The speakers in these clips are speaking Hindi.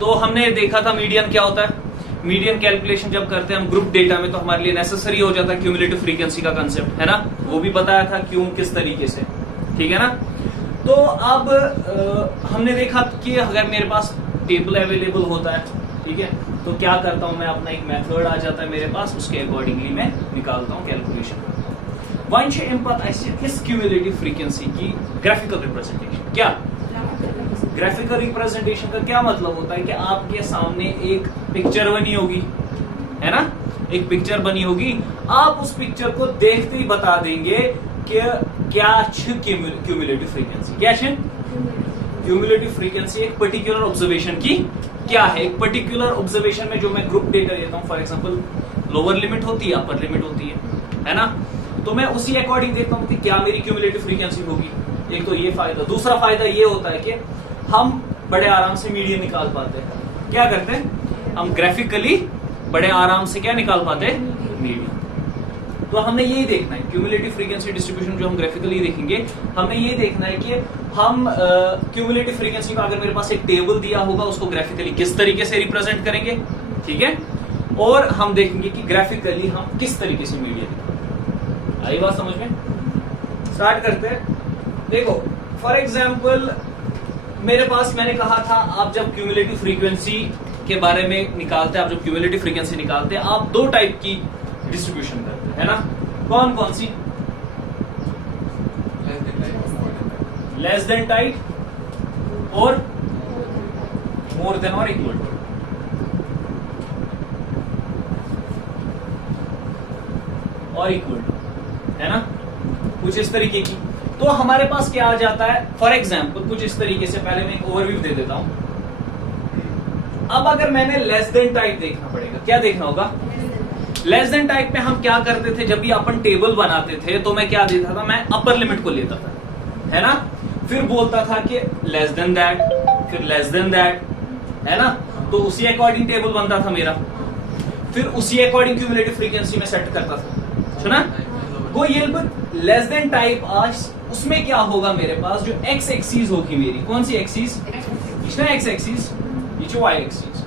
तो हमने देखा था मीडियन क्या होता है। मीडियन कैलकुलेशन जब करते हैं हम ग्रुप डेटा में, तो हमारे लिए नेसेसरी हो जाता है क्यूमुलेटिव फ्रीक्वेंसी का कंसेप्ट, है ना। वो भी बताया था क्यों, किस तरीके से, ठीक है ना। तो अब हमने देखा कि अगर मेरे पास टेबल अवेलेबल होता है, ठीक है, तो क्या करता हूं मैं, अपना एक मेथड आ जाता है मेरे पास, उसके अकॉर्डिंगली मैं निकालता हूं कैलकुलेशन। वन छे इम्पत इस क्यूमुलेटिव फ्रीक्वेंसी की ग्राफिकल रिप्रेजेंटेशन। क्या ग्राफिकल रिप्रेजेंटेशन का क्या मतलब होता है कि आपके सामने एक पिक्चर बनी होगी, है ना, एक पिक्चर बनी होगी, आप उस पिक्चर को देखते ही बता देंगे कि क्या क्यूमुलेटिव फ्रीक्वेंसी, क्या क्यूमुलेटिव फ्रीक्वेंसी एक पर्टिकुलर ऑब्जर्वेशन की क्या है। एक पर्टिकुलर ऑब्जर्वेशन में जो मैं ग्रुप डेटा लेता हूं, फॉर एग्जांपल लोअर लिमिट होती है, अपर लिमिट होती है ना, तो मैं उसी अकॉर्डिंग देखता हूं कि क्या मेरी क्यूमुलेटिव फ्रीक्वेंसी होगी। एक तो ये फायदा। दूसरा फायदा ये होता है कि हम बड़े आराम से मीडियन निकाल पाते हैं। क्या करते हैं हम, ग्राफिकली बड़े आराम से क्या निकाल पाते हैं, मीडियन। तो हमने यही देखना है क्यूमुलेटिव फ्रीक्वेंसी डिस्ट्रीब्यूशन जो हम ग्राफिकली देखेंगे, हमने ये देखना है कि हम क्यूमुलेटिव फ्रीक्वेंसी का अगर मेरे पास एक टेबल दिया होगा उसको ग्राफिकली किस तरीके से रिप्रेजेंट करेंगे, ठीक है, और हम देखेंगे कि ग्राफिकली हम किस तरीके से मीडियन। आई बात समझ में? स्टार्ट करते हैं। देखो फॉर एग्जाम्पल मेरे पास, मैंने कहा था आप जब क्यूमुलेटिव फ्रीक्वेंसी के बारे में निकालते हैं, आप जब क्यूमुलेटिव फ्रीक्वेंसी निकालते हैं, आप दो टाइप की डिस्ट्रीब्यूशन करते हैं, है ना। कौन कौन सी? लेस देन टाइप और मोर देन और इक्वल टू। और इक्वल टू, है ना, कुछ इस तरीके की। तो हमारे पास क्या आ जाता है, फॉर एग्जाम्पल कुछ इस तरीके से, पहले मैं एक ओवरव्यू दे देता हूं। अब अगर मैंने लेस देन टाइप देखना पड़ेगा, क्या देखना होगा, लेस देन टाइप में हम क्या करते थे, जब भी अपन टेबल बनाते थे तो मैं क्या देता था, मैं अपर लिमिट को लेता था, है ना, फिर बोलता था कि लेस देन दैट, फिर लेस देन दैट, है ना, तो उसी अकॉर्डिंग टेबल बनता था मेरा, फिर उसी अकॉर्डिंग क्यूमुलेटिव फ्रीक्वेंसी में सेट करता था, सुना। वो ये लेस देन टाइप आज उसमें क्या होगा, मेरे पास जो एक्स एक्सिस होगी मेरी, कौन सी एक्सिस, एक्स एक्सिस, ये वाई एक्सिस,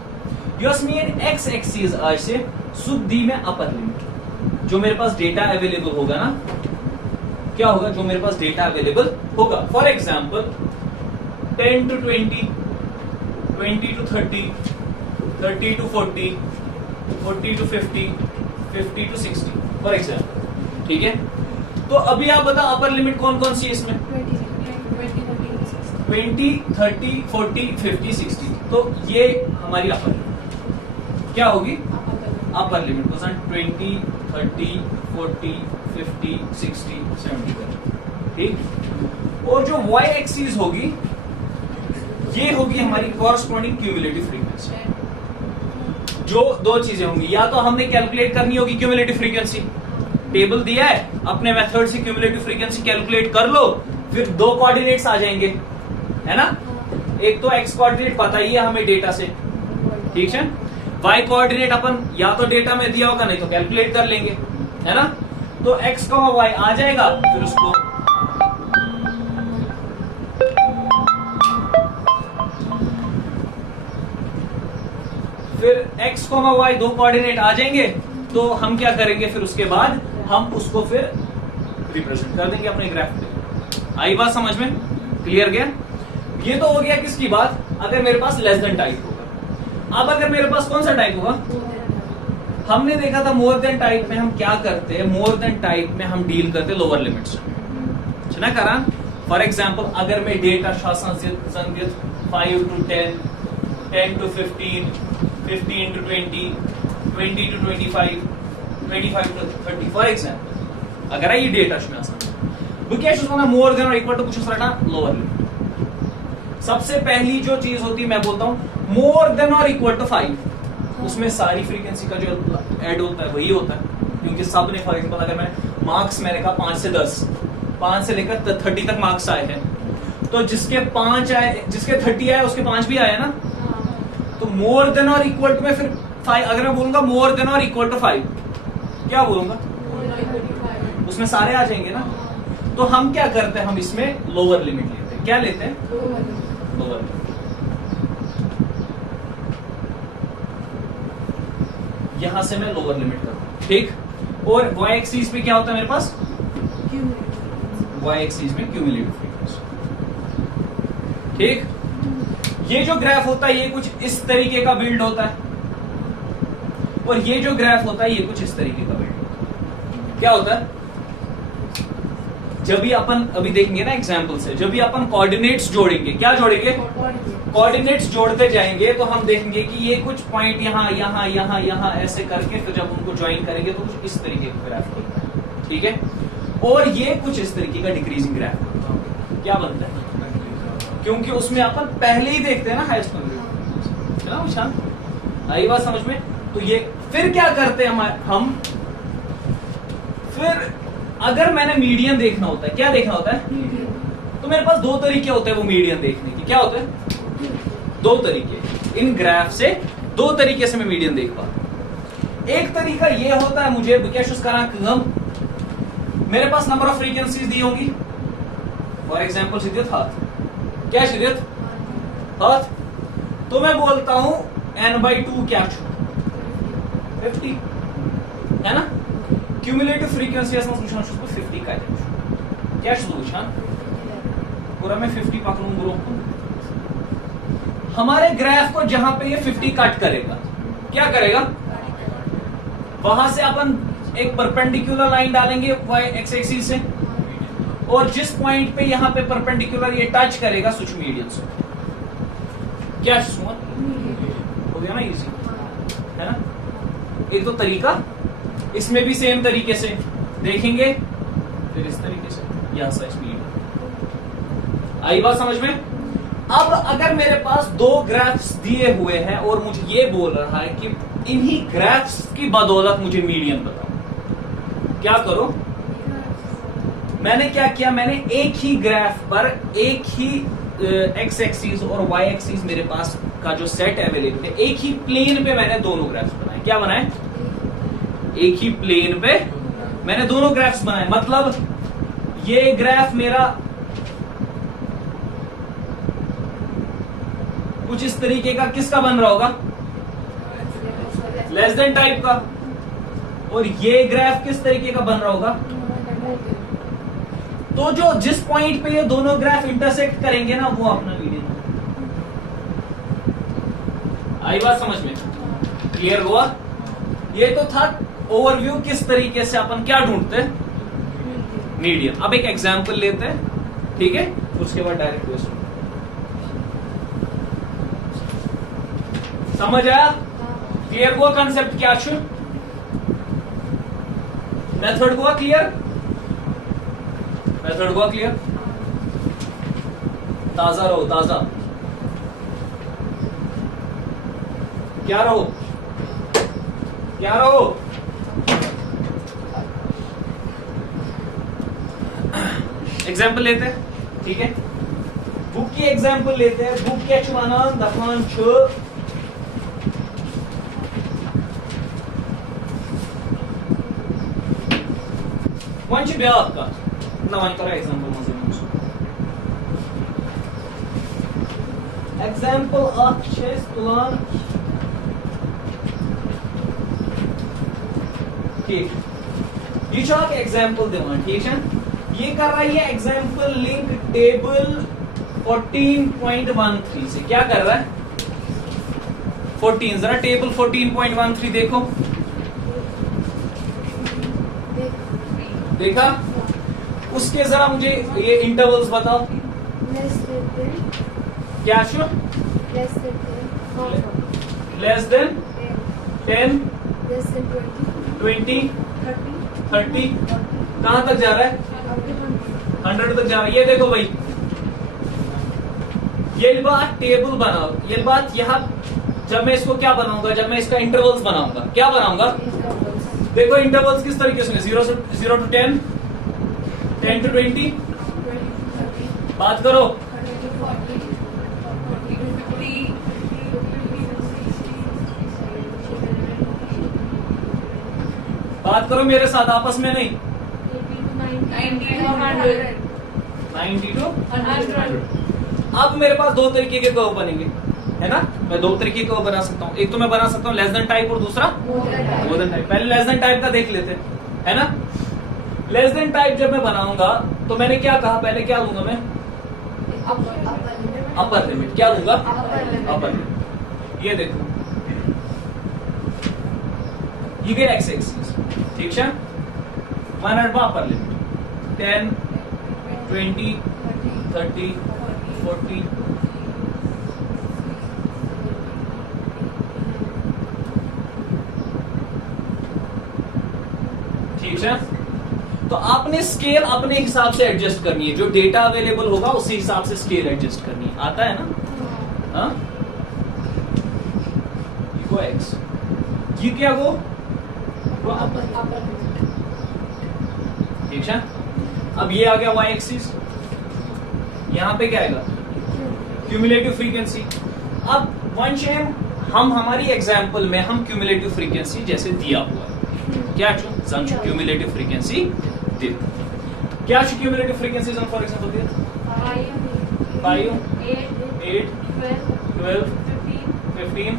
यसमें एक्स एक्सिस आज से सुधी में अपर लिमिट, जो मेरे पास डेटा अवेलेबल होगा ना, क्या होगा, जो मेरे पास डेटा अवेलेबल होगा, for example 10 to 20, 20 to 30, 30 to 40, 40 to 50, 50 to 60 for example, ठीक है। तो अभी आप बताओ अपर लिमिट कौन कौन सी है इसमें, 20, 30, 40, 50, 60, तो ये हमारी अपर लिमिट क्या होगी, अपर लिमिट 20, 30, 40, 50, 60, 70, ठीक। और जो y एक्सिस होगी ये होगी हमारी कॉरस्पॉन्डिंग क्यूमुलेटिव फ्रीक्वेंसी। जो दो चीजें होंगी, या तो हमने कैलकुलेट करनी होगी क्यूमुलेटिव फ्रीक्वेंसी, टेबल दिया है, अपने मेथड से क्यूमुलेटिव फ्रीक्वेंसी कैलकुलेट कर लो, फिर दो कोऑर्डिनेट्स आ जाएंगे, है ना। एक तो एक्स कोऑर्डिनेट पता ही है हमें डेटा से, ठीक है, वाई कोऑर्डिनेट अपन या तो डेटा में दिया होगा, नहीं तो कैलकुलेट कर लेंगे, है ना। तो एक्स का वाई आ जाएगा, फिर उसको फिर x, y दो कोऑर्डिनेट आ जाएंगे, तो हम क्या करेंगे, फिर उसके बाद हम उसको फिर रिप्रेजेंट कर देंगे अपने ग्राफ पे। आई बात समझ में? क्लियर गया? ये तो हो गया किसकी बात, अगर मेरे पास लेस देन टाइप होगा। अब अगर मेरे पास कौन सा टाइप होगा, हमने देखा था मोर देन टाइप में हम क्या करते हैं, मोर देन टाइप में हम डील करते लोअर लिमिट से, ना करा। फॉर एग्जाम्पल अगर मैं data संदित 5 to 10, 10 to 15, 15 to 20, 20 to 25, 25 to 30 for example अगर ये डेटा मोर देन और इक्वल टू कुछ लोअर लिमिट। सबसे पहली जो चीज होती है मैं बोलता हूं मोर देन और इक्वल टू 5, उसमें सारी फ्रीक्वेंसी का जो ऐड होता है वही होता है, क्योंकि सब ने फॉर एग्जाम्पल अगर मैं मार्क्स मैंने कहा 5 से 10, 5 से लेकर 30 तक मार्क्स आए हैं, तो जिसके 5 आए, जिसके 30 आए उसके 5 भी आए ना, तो मोर देन और इक्वल टू में फिर 5, अगर मैं बोलूंगा मोर देन और इक्वल टू 5, क्या बोलूंगा, उसमें सारे आ जाएंगे ना। तो हम क्या करते हैं, हम इसमें लोअर लिमिट लेते हैं। क्या लेते हैं, लोअर लिमिट। यहां से मैं लोअर लिमिट करूं, ठीक। और y एक्सिस पे क्या होता है मेरे पास, y एक्सिस में क्यूमुलेटिव फ्रीक्वेंसी, ठीक। ये जो ग्राफ होता है ये कुछ इस तरीके का बिल्ड होता है, और ये जो ग्राफ होता है ये कुछ इस तरीके का बिल्ड होता है। क्या होता है, जब भी अपन अभी देखेंगे ना एग्जाम्पल से, जब भी अपन कोऑर्डिनेट्स जोड़ेंगे, क्या जोड़ेंगे, कोऑर्डिनेट्स जोड़ते जाएंगे तो हम देखेंगे कि ये कुछ पॉइंट यहाँ यहाँ यहाँ यहाँ ऐसे करके फिर जब उनको ज्वाइन करेंगे तो कुछ इस तरीके का ग्राफ बनता है, ठीक है। और ये कुछ इस तरीके का डिक्रीजिंग ग्राफ बनता है। क्या बनता है, क्योंकि उसमें अपन पहले ही देखते हैं ना हाईएस्ट शान, आई बात समझ में। तो ये फिर क्या करते हैं हम फिर अगर मैंने मीडियन देखना होता है, क्या देखना होता है, तो मेरे पास दो तरीके होते हैं वो मीडियन देखने के। क्या होते हैं, दो तरीके। इन ग्राफ से दो तरीके से मैं मीडियन देख पाता हूं। एक तरीका ये होता है, मुझे मेरे पास नंबर ऑफ फ्रीक्वेंसीज दी होंगी, फॉर एग्जाम्पल शिद्दत हाथ, क्या शिद्दत हाथ, तो मैं बोलता हूं n/2 क्या 50 है ना। क्यूमुलेटिव फ्रीक्वेंसी 50 काय क्या पूरा मैं 50 पकड़ूंगा। हमारे ग्राफ को जहां पे ये 50 कट करेगा, क्या करेगा, वहां से अपन एक परपेंडिकुलर लाइन डालेंगे y एक्स एक्सिस से, और जिस पॉइंट पे यहां पे परपेंडिकुलर ये टच करेगा स्विच मीडियन से, क्या हो गया ना, इजी है ना। एक तो तरीका, इसमें भी सेम तरीके से देखेंगे, फिर इस तरीके से यहां से स्पीड आई बात समझ में। अब अगर मेरे पास दो ग्राफ्स दिए हुए हैं और मुझे ये बोल रहा है कि इन्हीं ग्राफ्स की बदौलत मुझे मीडियन बताओ, क्या करो, मैंने क्या किया, मैंने एक ही ग्राफ पर एक ही एक्स एक्सिस और वाई एक्सिस मेरे पास का जो सेट अवेलेबल है, एक ही प्लेन पे मैंने दोनों ग्राफ्स बनाए। क्या बनाए, एक ही प्लेन पे मैंने दोनों ग्राफ्स बनाए। मतलब ये ग्राफ मेरा कुछ इस तरीके का किसका बन रहा होगा, लेस देन टाइप का, और ये ग्राफ किस तरीके का बन रहा होगा। तो जो जिस पॉइंट पे ये दोनों ग्राफ इंटरसेक्ट करेंगे ना, वो अपना मीडियन। आई बात समझ में, क्लियर हुआ। ये तो था ओवरव्यू किस तरीके से अपन क्या ढूंढते हैं, मीडियन। अब एक एग्जांपल लेते हैं, ठीक है, उसके बाद डायरेक्ट क्वेश्चन। समझ आया, क्लियर हुआ कंसेप्ट क्या छु, मेथड हुआ क्लियर, मेथड हुआ क्लियर। ताजा रहो, ताजा क्या रहो, क्या रहो। एग्जाम्पल लेते हैं, ठीक है, बुक की एग्जाम्पल लेते हैं। बुक क्या छुआना दफान छु वन छु ब्याह का ना वन करा एग्जाम्पल मजे एग्जाम्पल अख तुलान, ठीक, ये एग्जाम्पल दिवान, ठीक है। ये कर रहा है एग्जाम्पल लिंक टेबल 14.13 से। क्या कर रहा है 14, जरा टेबल 14.13 देखो, देखा, उसके जरा मुझे ये इंटरवल्स बताओ, क्या शो, लेस देन 10, 20, 30, कहां तक जा रहा है, 100 तक जा रहा है। ये देखो भाई, ये बात टेबल बनाओ, ये बात यहां जब मैं इसको क्या बनाऊंगा, जब मैं इसका इंटरवल्स बनाऊंगा, क्या बनाऊंगा, देखो इंटरवल्स किस तरीके से, 0 to 10, 10 to 20, बात करो, बात करो मेरे साथ, आपस में नहीं, 90 to 100। अब मेरे पास दो तरीके के कर्व बनेंगे, है ना। मैं दो तरीके का बना सकता हूँ, एक तो मैं बना सकता हूँ लेस देन टाइप और दूसरा मोर देन टाइप। पहले लेस देन टाइप का देख लेते है ना। लेस देन टाइप जब मैं बनाऊंगा तो मैंने क्या कहा, पहले क्या लूंगा मैं, अपर लिमिट। क्या लूंगा, अपर लिमिट। ये देखो ये गया एक्स एक्सिस, ठीक है। माना अपर लिमिट 10 20 30 40 ठीक है। तो आपने स्केल अपने हिसाब से एडजस्ट करनी है, जो डेटा अवेलेबल होगा उसी हिसाब से स्केल एडजस्ट करनी है। आता है ना। हाँ ये एक्स, ये क्या गो ठीक है। अब ये आ गया वाई एक्सिस, यहां पे क्या आएगा क्यूमुलेटिव फ्रीक्वेंसी। अब वंश हम हमारी एग्जांपल में हम क्यूमुलेटिव फ्रीक्वेंसी जैसे दिया हुआ है, क्या क्यूमुलेटिव फ्रीक्वेंसी दे, क्या क्यूमुलेटिव फ्रीक्वेंसी हम फॉर एग्जांपल दिया 5 8 12 15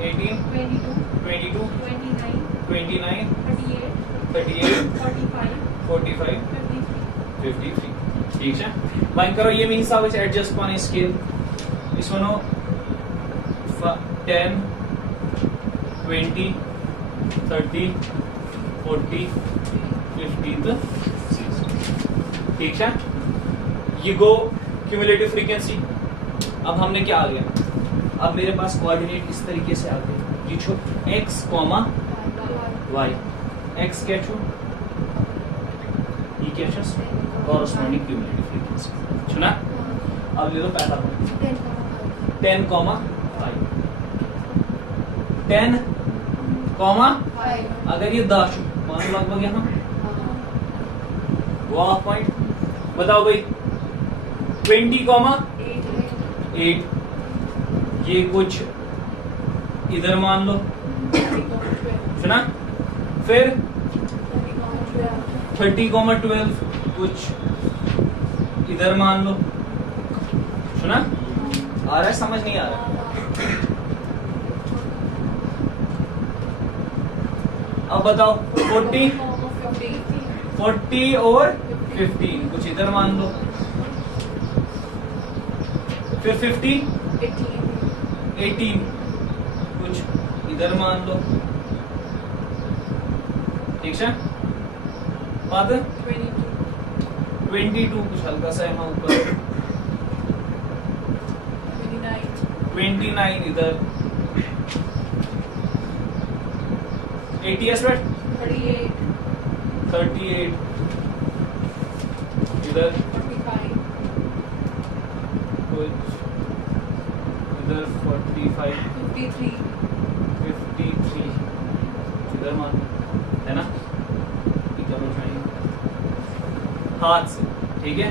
18 22 29 38 45 53, ठीक है। माइंड करो ये means which adjust upon a scale, this one 10 20 30 40 50 ठीक है। ये गो क्यूमुलेटिव फ्रीक्वेंसी। अब हमने क्या आ गया, अब मेरे पास कोऑर्डिनेट इस तरीके से आ गए, ये छो x कॉमा y, x क्या छो ये क्या छो कॉरस्पॉन्डिंग क्यूमुलेटिव फ्रीक्वेंसी सुना। अब ले लो पहला पॉइंट 10 कॉमा 5 10 कॉमा, अगर ये 10 मानो लगभग यहाँ वो हाफ पॉइंट, बताओ भाई 20 कॉमा 8, ये कुछ इधर मान लो सुना। फिर 30 कॉमा 12 कुछ इधर मान लो सुना। आ रहा है समझ नहीं आ रहा। अब बताओ 40 और 15 कुछ इधर मान लो। फिर 50 18 कुछ इधर मान लो, ठीक है। बात 22 कुछ हल्का सा यहाँ ऊपर 29 इधर 80 एस्पेक्ट 38 इधर कुछ इधर 45 53 इधर मान है ना, करो चाहिए हाथ से, ठीक है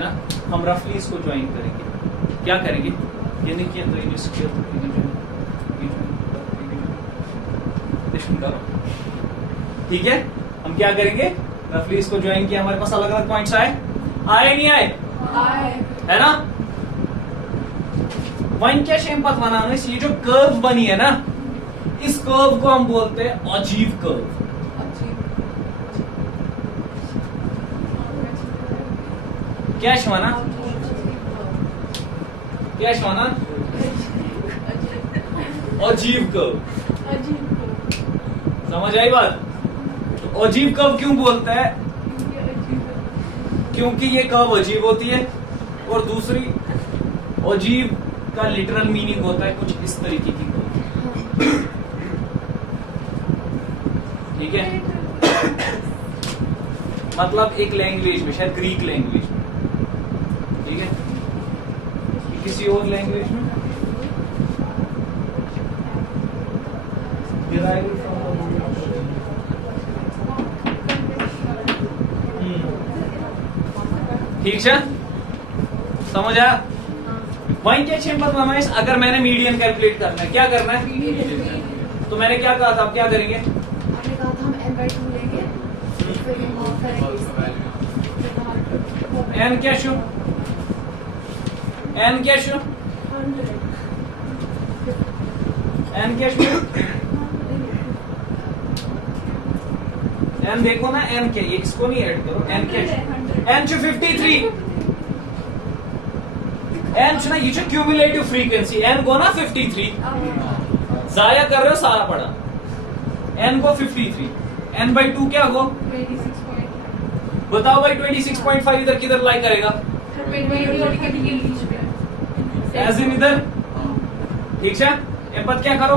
ना। हम रफली इसको ज्वाइन करेंगे, क्या करेंगे ये नहीं किया तो करो, ठीक है। हम क्या करेंगे रफली इसको ज्वाइन किया, हमारे पास अलग अलग पॉइंट्स आए नहीं आए है ना। वन क्या शेम पत बनाना, ये जो कर्व बनी है ना, इस कर्व को हम बोलते हैं अजीब कर्व। क्या शमाना, क्या शमाना अजीब कर्व, समझ आई बात। तो अजीब कर्व क्यों बोलते हैं, क्योंकि ये कर्व अजीब होती है, और दूसरी अजीब का लिटरल मीनिंग होता है कुछ इस तरीके की कर्व, ठीक है। मतलब एक लैंग्वेज में, शायद ग्रीक लैंग्वेज में, ठीक है, किसी और लैंग्वेज में ठीक है, समझ आया। वहीं क्या चेंबर बनाना, अगर मैंने मीडियन कैलकुलेट करना है, क्या करना है, तो मैंने क्या कहा था, अब क्या करेंगे, आपने कहा था हम n/2 लेंगे, फिर हम ऑफ करेंगे एन क्या शो, एन क्या शो, एन क्या शो, एन देखो ना, एन क्या, एक्स को नहीं ऐड करो, एन क्या, एन 53, एन ना ये क्यूमुलेटिव फ्रीक्वेंसी, एन को ना 53, जाया कर रहे हो सारा पड़ा, एन को 53, एन बाई 2 क्या हो, 26 बताओ भाई 26.5 इधर किधर लाई करेगा, एज इन इधर, ठीक है। ए पद क्या करो,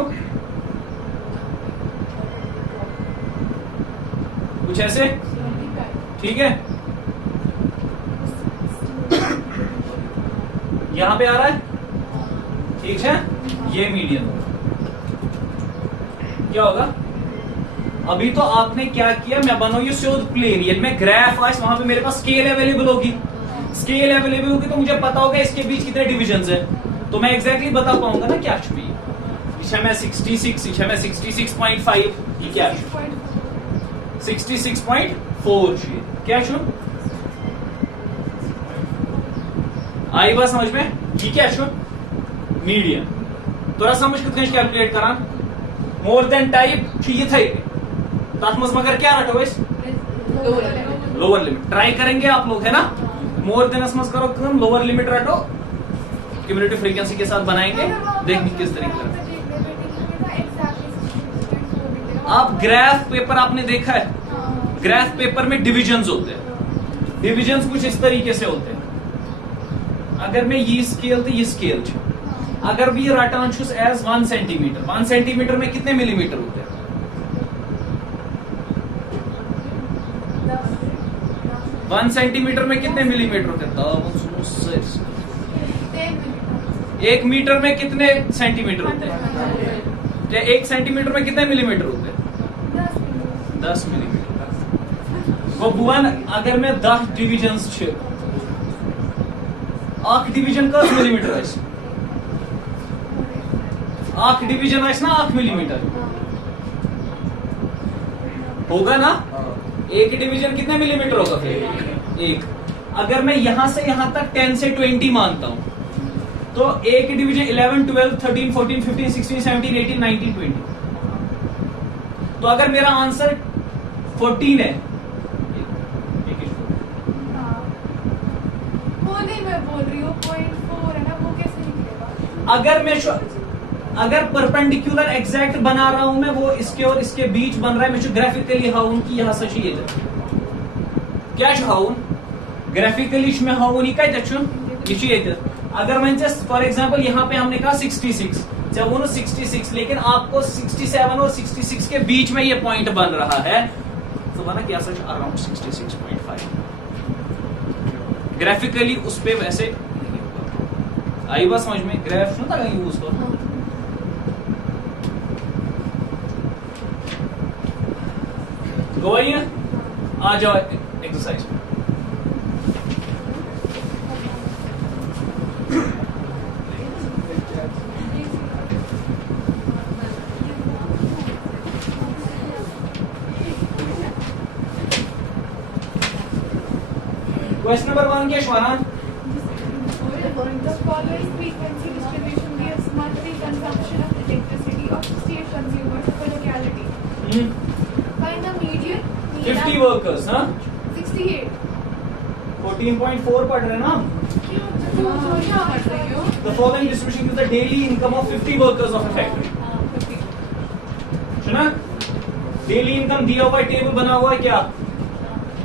कुछ ऐसे, ठीक है, यहां पे आ रहा है, ठीक है, ये मीडियन क्या होगा। अभी तो आपने क्या किया, मैं बनाऊ ये शोध प्लेन, ये मैं ग्राफ आज वहां पे मेरे पास स्केल अवेलेबल होगी, स्केल अवेलेबल होगी तो मुझे पता होगा इसके बीच कितने डिविजन्स है, तो मैं एग्जैक्टली बता पाऊंगा ना क्या चाहिए। इसे मैं 66, इसे मैं 66.5, ये क्या 66.4 चाहिए, क्या छू आई बात समझ में, ये क्या छू मीडियन, थोड़ा समझ कितने कैलकुलेट करा, मोर देन टाइप ये था तथ मगर क्या रटो इस लोअर लिमिट, ट्राई करेंगे आप लोग है ना, मोर देन मज करो कम, लोअर लिमिट रटो, क्यूमुलेटिव फ्रीक्वेंसी के साथ बनाएंगे, देखिए किस तरीके का। आप ग्राफ पेपर आपने देखा है, ग्राफ पेपर में डिविजन्स होते हैं, डिविजन्स कुछ इस तरीके से होते हैं, अगर मैं ये स्केल तो ये स्केल, अगर भी रटान एज 1 सेंटीमीटर, 1 सेंटीमीटर में कितने मिलीमीटर होते हैं, 1 सेंटीमीटर में कितने मिलीमीटर होते हैं, 1 मीटर में कितने सेंटीमीटर होते हैं, 1 सेंटीमीटर में कितने मिलीमीटर होते हैं, 10 मिलीमीटर। वो बुआन अगर मैं 10 डिविजन्स छ, 8 डिविजन का मिलीमीटर है, 8 डिविजन है ना 8 मिलीमीटर होगा ना, एक डिवीजन कितने मिलीमीटर होगा फिर, एक। अगर मैं यहां से यहां तक 10 से 20 मानता हूं तो एक डिवीजन 11, 12, 13, 14, 15, 16, 17, 18, 19, 20। तो अगर मेरा आंसर 14 है, वो नहीं मैं बोल रही हूँ 0.4 है ना, वो कैसे निकलेगा। अगर परपेंडिकुलर एग्जैक्ट बना रहा हूं मैं, वो इसके और इसके बीच बन रहा है, मैं ग्राफिकली हाउन की यहां से चाहिए क्या हाउन ग्राफिकली में हाउन ही क्या चाहिए। अगर मैं फॉर एग्जांपल यहां पे हमने कहा 66, जब वो 66, लेकिन आपको 67 और 66 के बीच में ये पॉइंट बन रहा है, तो बना क्या सच अराउंड 66.5 ग्राफिकली उस पे वैसे आई बात समझ में, ग्राफ सुन था यूज करो। गवाही है, आ जाओ एक्सरसाइज में। क्वेश्चन नंबर 1 क्या श्वाना, The following frequency distribution gives monthly consumption of electricity of 68 consumers per locality. Find the median. 50 workers, हाँ 68. 14.4 पढ़ रहे हैं ना। The following distribution gives the daily income of 50 workers of a factory. सुना, डेली इनकम दिया हुआ है, टेबल बना हुआ है क्या,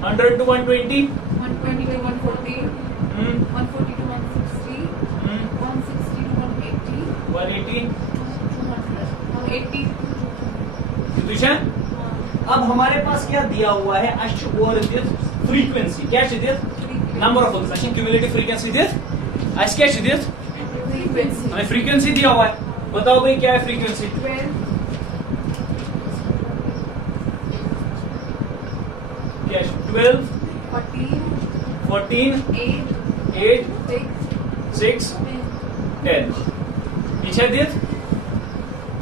100 to 120, 120 to 140, 140 to 160, 160 to 180, 180, 180. अब हमारे पास क्या दिया हुआ है, अश और फ्रीक्वेंसी क्या दित, नंबर ऑफ वर्कर्स, अश क्यूमुलेटिव फ्रीक्वेंसी दित, अश क्या दित, हमें फ्रीक्वेंसी दिया हुआ है, बताओ भाई क्या है फ्रीक्वेंसी, 12, क्या 12, 14, 14, 8, 8, 6, 6, 10 पीछे दित,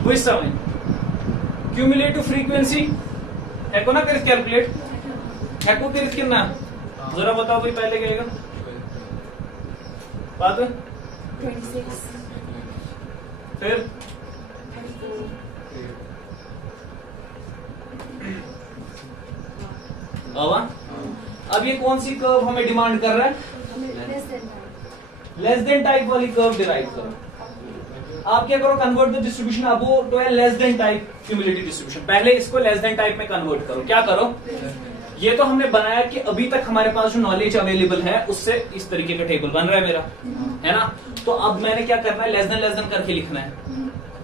वही समय क्यूमुलेटिव फ्रीक्वेंसी है को ना कर कैलकुलेट है को कर कितना, जरा बताओ भाई पहले क्या आएगा, बात 26 फिर 34 अब ये कौन सी कर्व हमें डिमांड कर रहा है? लेस देन टाइप वाली कर्व डिराइव करो। आप क्या करो, convert the distribution above to a less than type cumulative distribution. पहले इसको लेस देन टाइप में कन्वर्ट करो। क्या करो, ये तो हमने बनाया कि अभी तक हमारे पास जो नॉलेज अवेलेबल है उससे इस तरीके का टेबल बन रहा है मेरा, है ना। तो अब मैंने क्या करना है, लेस देन करके लिखना है।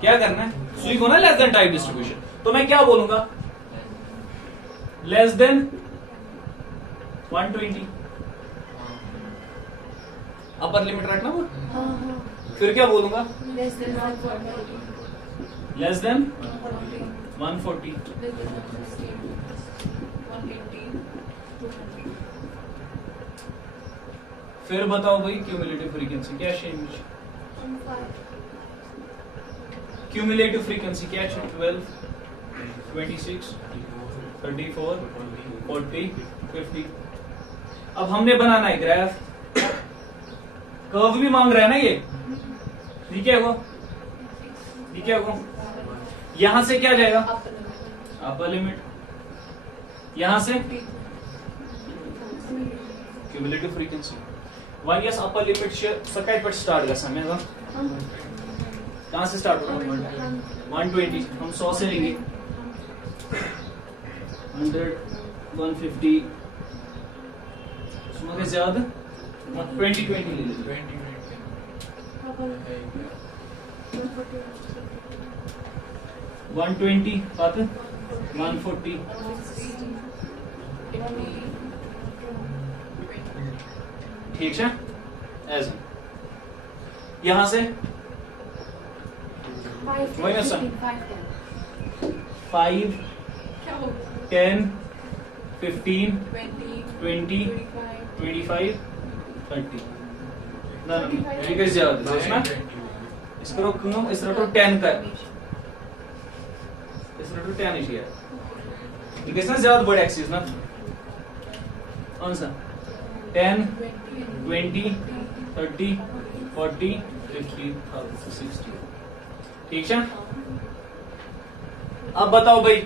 क्या करना है, लिखो ना लेस देन टाइप डिस्ट्रीब्यूशन। तो मैं क्या बोलूंगा, लेस देन 120 अपर लिमिट रखना वो। फिर क्या बोलूंगा, लेस देन 140 लेस देन 140 फिर बताओ भाई क्यूमुलेटिव फ्रीक्वेंसी क्या चेंज, क्यूमुलेटिव फ्रीक्वेंसी क्या चेंज, 12 26 34 40 50। अब हमने बनाना है ग्राफ, कर्व भी मांग रहा है ना ये, ठीक है वो, ठीक है वो। यहां से क्या जाएगा, अपर लिमिट, यहां से cumulative frequency 1 years upper limit सकाळ पर स्टार्ट का समय होगा। कहां से स्टार्ट होगा, 120 हम 100 से लेंगे, 100 150 उसमें ज्यादा 20 ले लीजिए। 120 बात 140 ठीक है। ऐसे यहां से 5 10 15 20 25 30 ना ठीक है ज्यादा इसमें इसको रखूंगा, इस रखो 10 कर, इस रखो 10 ही है, ठीक है ना, ज्यादा बड़ा एक्सिस ना, कौन सा 10 20 30 40 50 60 ठीक है। अब बताओ भाई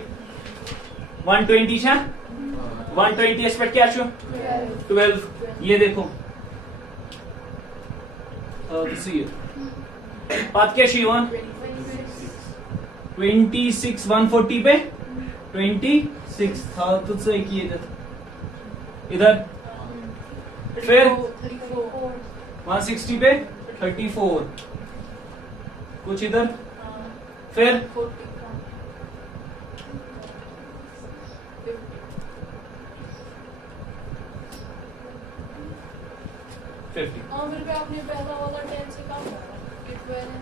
120 है, 120 एस्पेक्ट क्या छो 12, ये देखो बात क्या चाहिए 26 140 पे 26 था तुझसे एक ही इधर, फिर 160 पे 34 कुछ इधर, फिर 50। फिर भी आपने पहला वाला 10 से कम करा, ये 12 है।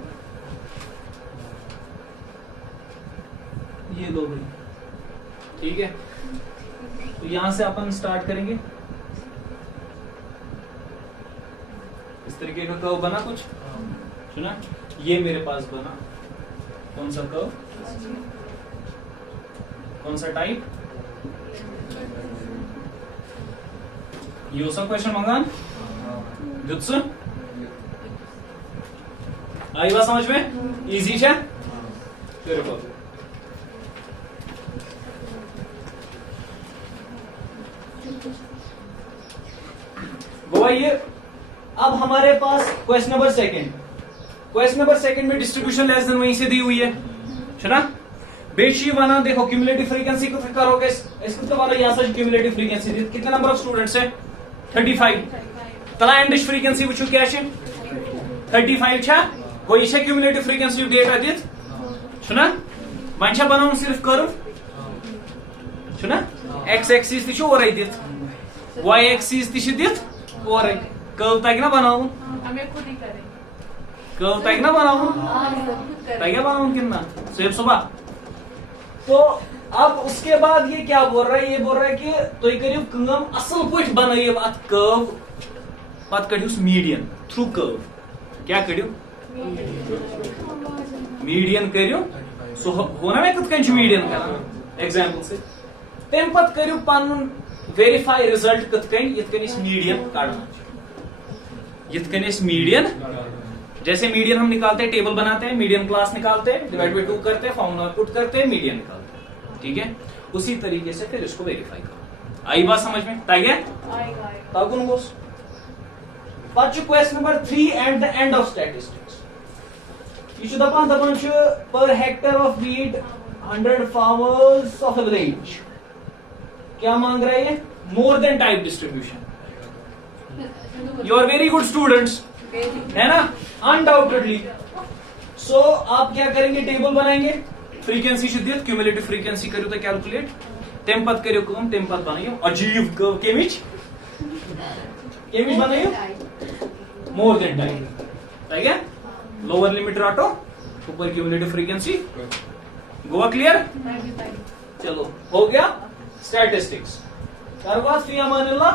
ये लो भाई, ठीक है। तो यहां से अपन स्टार्ट करेंगे, इस तरीके का कर्व बना कुछ, सुना, ये मेरे पास बना, कौन सा कर्व, कौन सा टाइप, ये सब क्वेश्चन मंगान जुत्स आई बात समझ में, इजी है। फिर वो ये अब हमारे पास क्वेश्चन नंबर सेकंड में डिस्ट्रीब्यूशन लेस देन वहीं से दी हुई है ना। बेशी वाना देखो क्यूमुलेटिव फ्रीक्वेंसी को करोगे, इसको तो वाला यहां से क्यूमुलेटिव फ्रीक्वेंसी दी, कितने नंबर ऑफ स्टूडेंट्स है 35 तला एंडिश फ्रीक्वेंसी वुचु क्या छे 35 छा, कोई छे क्यूमुलेटिव फ्रीक्वेंसी डेटा दित छना, वन छा बनाउन सिर्फ कर्व छना, एक्स एक्सिस ति छु ओरै दित, वाई एक्सिस ति छु दित ओरै, कर्व तक ना बनाऊं, हमें खुद ही करें, कर्व तक ना बनाऊं, तक बनाऊं कितना सेब सुबह। तो अब उसके बाद ये क्या बोल रहा है, ये बोल रहा है कि तो करियो कम असल पट बनाइए अत कर्व, पत कड़ियो मीडियन थ्रू कर्व, क्या कड़ियो मीडियन करियो, सो हो ना मैं कत मीडियन करना एग्जांपल से, तम पत करियो पन वेरीफाई रिजल्ट कत मीडियन कड़ना, यिथकन मीडियन, जैसे मीडियन हम निकालते हैं, टेबल बनाते हैं, मीडियन क्लास निकालते हैं, डिवाइड बाई 2 करते हैं, फॉर्मूला पुट करते हैं, मीडियन निकालते हैं। ठीक है, उसी तरीके से फिर इसको वेरीफाई करो। आई बात समझ में? आएगा। ताकुन goes question number 3 at the end of statistics. ये दपान पर hectare of wheat 100 farmers of average. क्या मांग रहा है ये? More than type distribution. You are very good students, है ना, अनडाउटेडली। सो आप क्या करेंगे? टेबल बनाएंगे, फ्रीक्वेंसी दित, क्यूमुलेटिव फ्रीक्वेंसी करो तो कैलकुलेट, तम पत करो कम, तम पत बनाइयो अजीब केमिच बनाइयो मोर देन टाइप, ठीक है। लोअर लिमिट राटो, ऊपर क्यूमुलेटिव फ्रीक्वेंसी, गोवा क्लियर? चलो हो गया स्टैटिस्टिक्स। कारवास फी अमानिल्लाह।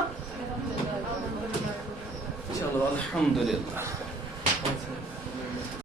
चलो अल्हम्दुलिल्लाह।